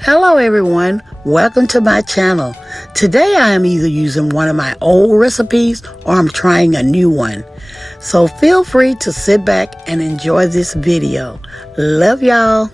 Hello everyone, welcome to my channel. Today I am either using one of my old recipes or I'm trying a new one. So feel free to sit back and enjoy this video. Love y'all.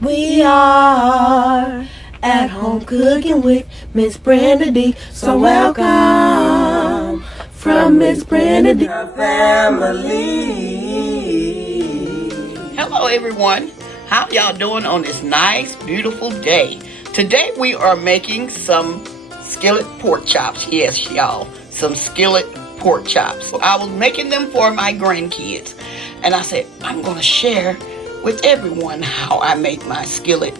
We are at home cooking with msbrendadee. So welcome from msbrendadee family. Hello everyone, how y'all doing on this nice beautiful day? Today we are making some skillet pork chops. Yes y'all, some skillet pork chops. I was making them for my grandkids and I said I'm gonna share with everyone how I make my skillet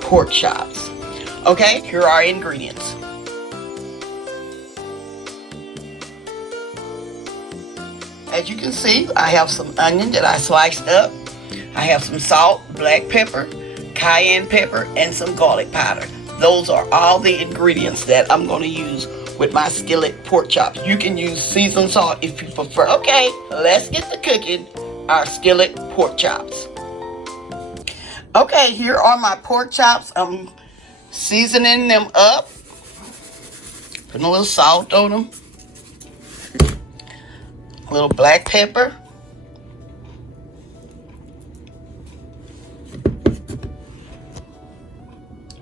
pork chops. Okay, here are our ingredients. As you can see, I have some onion that I sliced up. I have some salt, black pepper, cayenne pepper, and some garlic powder. Those are all the ingredients that I'm going to use with my skillet pork chops. You can use seasoned salt if you prefer. Okay, let's get to cooking our skillet pork chops. Okay, here are my pork chops. I'm seasoning them up. Putting a little salt on them. A little black pepper.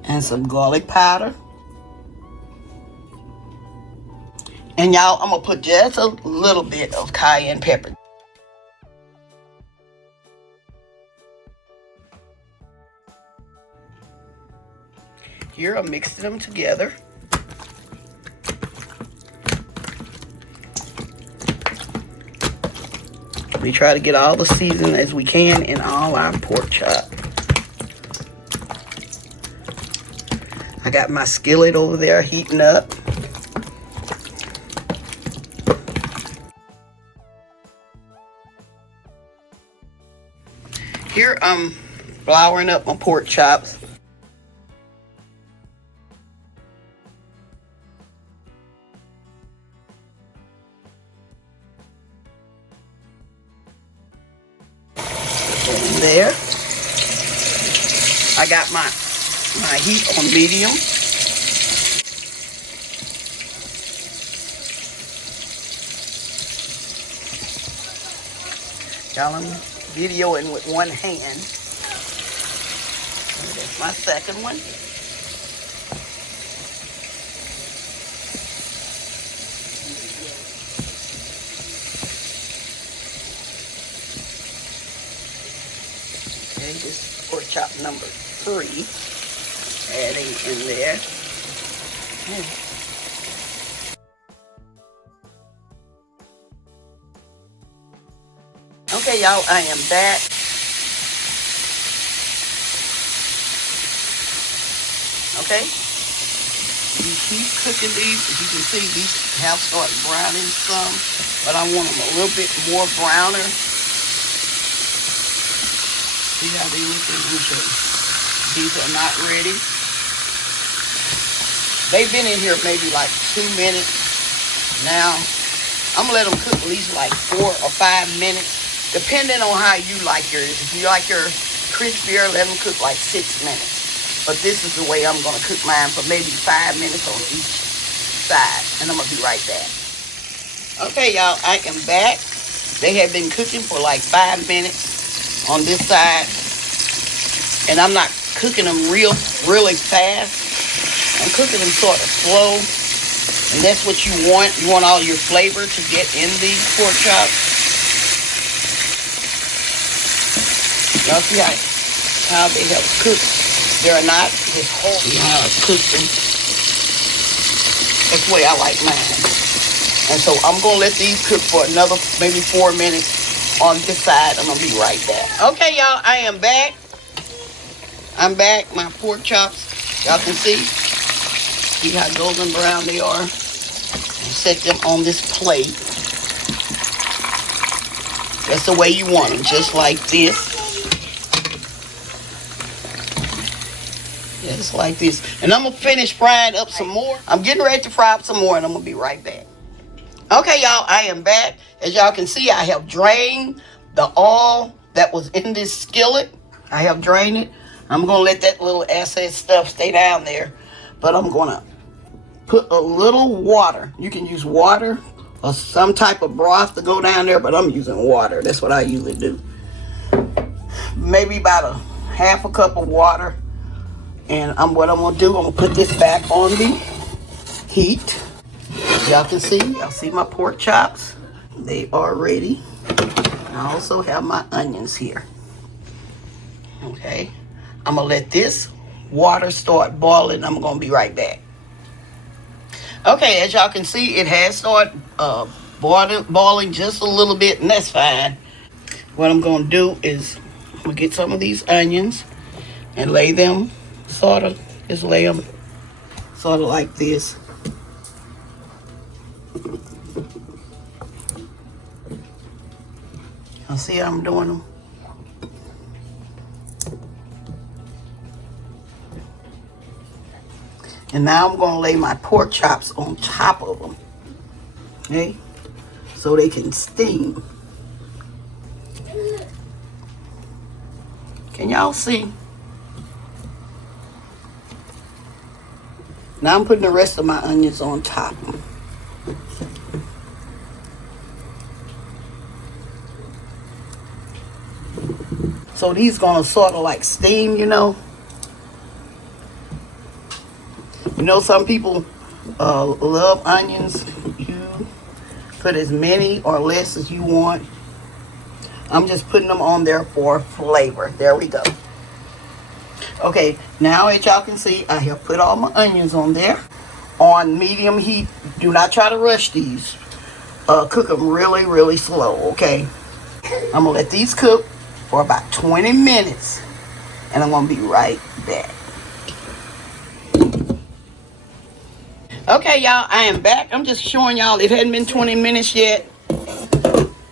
And some garlic powder. And y'all, I'm going to put just a little bit of cayenne pepper. Here I'm mixing them together. We try to get all the seasoning as we can in all our pork chop. I got my skillet over there heating up. Here I'm flouring up my pork chops. There. I got my heat on medium. Y'all, I'm videoing with one hand. That's my second one. Okay, this is pork chop number 3. Adding in there. Okay, y'all, I am back. Okay, you keep cooking these. As you can see, these have started browning some, but I want them a little bit more browner. See how they look in here. These are not ready. They've been in here maybe like 2 minutes. Now, I'm gonna let them cook at least like 4 or 5 minutes, depending on how you like yours. If you like your crispier, let them cook like 6 minutes. But this is the way I'm gonna cook mine, for maybe 5 minutes on each side. And I'm gonna be right back. Okay, y'all, I am back. They have been cooking for like 5 minutes on this side. And I'm not cooking them really fast. I'm cooking them sort of slow. And that's what you want. You want all your flavor to get in these pork chops. Y'all see how they have cooked. They're not just whole. See how I've cooked them. That's the way I like mine. And so I'm going to let these cook for another maybe 4 minutes on this side. I'm going to be right back. Okay, y'all, I am back. I'm back. My pork chops, y'all can see how golden brown they are. Set them on this plate. That's the way you want them, just like this. Just like this. And I'm going to finish frying up some more. I'm getting ready to fry up some more, and I'm going to be right back. Okay, y'all, I am back. As y'all can see, I have drained the oil that was in this skillet. I have drained it. I'm going to let that little excess stuff stay down there. But I'm going to put a little water. You can use water or some type of broth to go down there, but I'm using water. That's what I usually do. Maybe about a half a cup of water. And what I'm going to do, I'm going to put this back on the heat. Y'all can see, y'all see my pork chops. They are ready. I also have my onions here. Okay. I'm going to let this water start boiling. I'm going to be right back. Okay, as y'all can see, it has started boiling just a little bit, and that's fine. What I'm going to do is I'm going to get some of these onions and lay them sort of like this. Y'all see how I'm doing them? And now I'm going to lay my pork chops on top of them. Okay? So they can steam. Can y'all see? Now I'm putting the rest of my onions on top. So these going to sort of like steam, you know. You know, some people love onions. You put as many or less as you want. I'm just putting them on there for flavor. There we go. Okay, now as y'all can see, I have put all my onions on there on medium heat. Do not try to rush these. Cook them really, really slow, okay? I'm going to let these cook for about 20 minutes, and I'm going to be right back. Okay, y'all, I am back. I'm just showing y'all, it hadn't been 20 minutes yet.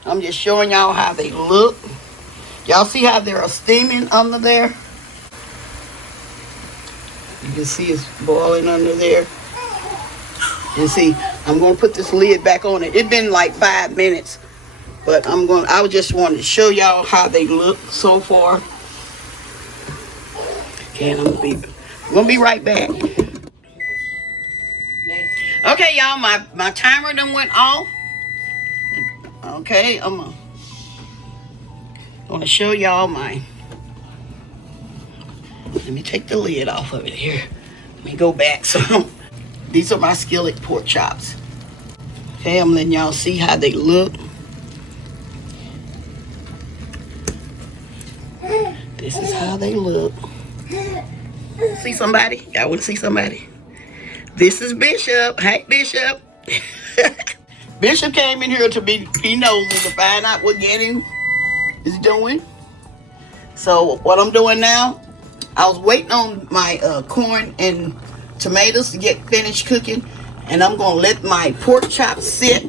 I'm just showing y'all how they look. Y'all see how they're steaming under there? You can see it's boiling under there. You see, I'm going to put this lid back on it. It's been like 5 minutes, but I just wanted to show y'all how they look so far. Okay, I'm going to be right back. Okay, y'all, my timer done went off. Okay, I'm going to show y'all let me take the lid off of it here. Let me go back some. These are my skillet pork chops. Okay, I'm letting y'all see how they look. This is how they look. See somebody? Y'all want to see somebody? This is Bishop. Hey, Bishop. Bishop came in here to be nosy to find out what Getting is doing. So what I'm doing now, I was waiting on my corn and tomatoes to get finished cooking, and I'm going to let my pork chops sit.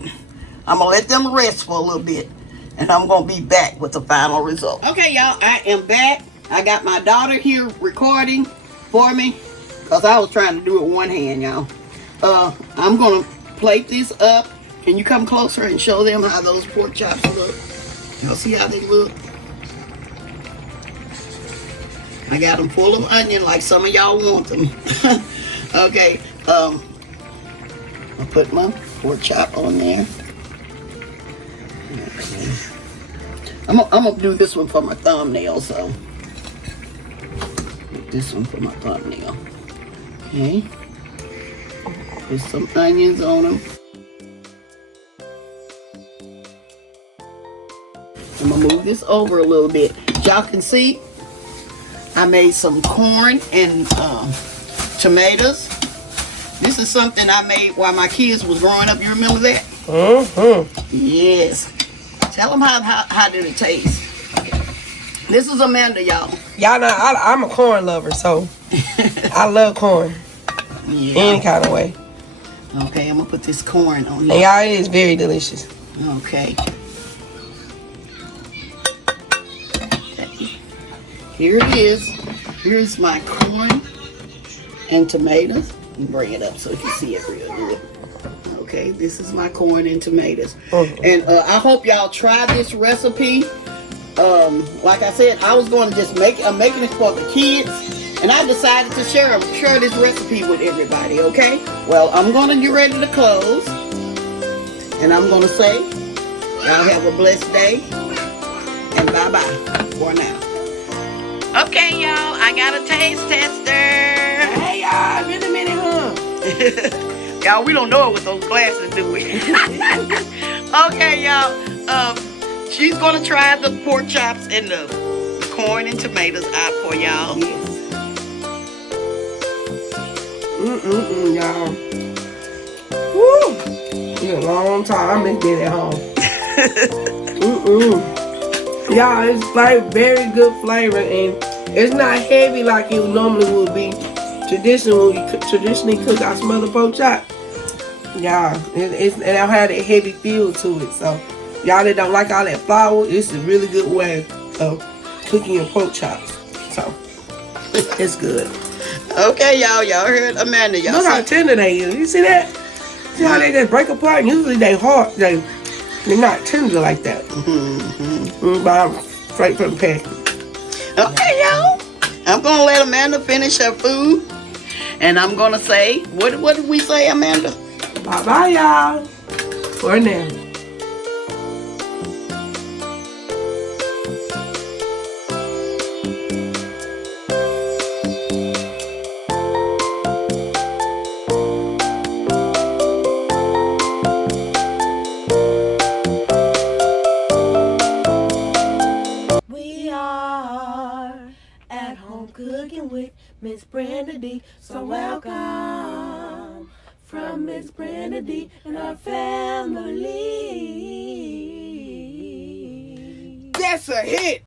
I'm going to let them rest for a little bit, and I'm going to be back with the final result. Okay, y'all, I am back. I got my daughter here recording for me because I was trying to do it with one hand, y'all. I'm going to plate this up. Can you come closer and show them how those pork chops look? Y'all see how they look? I got them full of onion like some of y'all want them. Okay, I'll put my pork chop on there. Okay. I'm gonna do this one for my thumbnail, so this one for my thumbnail. Okay, put some onions on them. I'm gonna move this over a little bit. Y'all can see I made some corn and tomatoes. This is something I made while my kids was growing up. You remember that? Yes. Tell them how did it taste. This is Amanda, y'all. Y'all know I'm a corn lover, so I love corn. Yeah. Any kind of way. Okay, I'm gonna put this corn on And here. y'all, it is very delicious. Okay. Here it is. Here's my corn and tomatoes. Let me bring it up so you can see it real good. Okay, this is my corn and tomatoes. And I hope y'all try this recipe. like I said, I was going to just I'm making this for the kids, and I decided to share this recipe with everybody, okay? Well, I'm going to get ready to close, and I'm going to say, y'all have a blessed day, and bye-bye for now. Okay, y'all, I got a taste tester. Hey, y'all, wait a minute, huh? Y'all, we don't know it with those glasses, do we? Okay, y'all, she's gonna try the pork chops and the corn and tomatoes out for y'all. Yes. Y'all. Woo! It's a long time. I miss being at home. Y'all, it's like very good flavor, and it's not heavy like it normally would be. Traditionally cook our smothered pork chop. Y'all, it don't have that heavy feel to it. So, y'all that don't like all that flour, it's a really good way of cooking your pork chops. So, it's good. Okay, y'all heard Amanda. Y'all Look how tender they is. You see that? See how they just break apart? Usually they hard. They're not tender like that. But I'm straight from the pack. Okay, y'all. I'm gonna let Amanda finish her food, and I'm gonna say, what did we say, Amanda? Bye bye, y'all. For now. We are at home cooking with msbrendadee. So welcome from msbrendadee and our family. That's a hit.